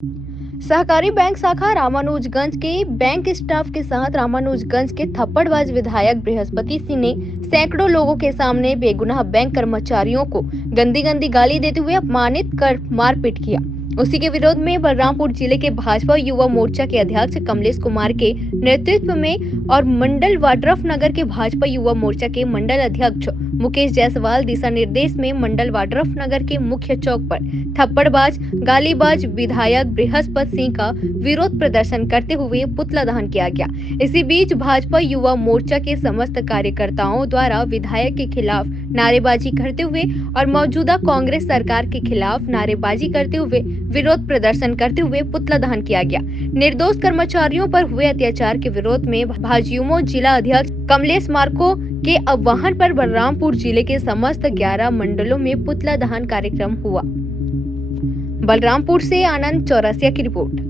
सहकारी बैंक शाखा रामानुजगंज के बैंक स्टाफ के साथ रामानुजगंज के थप्पड़बाज विधायक बृहस्पति सिंह ने सैकड़ों लोगों के सामने बेगुनाह बैंक कर्मचारियों को गंदी गंदी गाली देते हुए अपमानित कर मारपीट किया। उसी के विरोध में बलरामपुर जिले के भाजपा युवा मोर्चा के अध्यक्ष कमलेश कुमार के नेतृत्व में और मंडल वाड्रफनगर के भाजपा युवा मोर्चा के मंडल अध्यक्ष मुकेश जायसवाल दिशा निर्देश में मंडल वाड्रफनगर के मुख्य चौक पर थप्पड़बाज गालीबाज विधायक बृहस्पति सिंह का विरोध प्रदर्शन करते हुए पुतला दहन किया गया। इसी बीच भाजपा युवा मोर्चा के समस्त कार्यकर्ताओं द्वारा विधायक के खिलाफ नारेबाजी करते हुए और मौजूदा कांग्रेस सरकार के खिलाफ नारेबाजी करते हुए विरोध प्रदर्शन करते हुए पुतला दहन किया गया। निर्दोष कर्मचारियों पर हुए अत्याचार के विरोध में भाजयुमो जिला अध्यक्ष कमलेश मार्को के आह्वान पर बलरामपुर जिले के समस्त 11 मंडलों में पुतला दहन कार्यक्रम हुआ। बलरामपुर से आनंद चौरसिया की रिपोर्ट।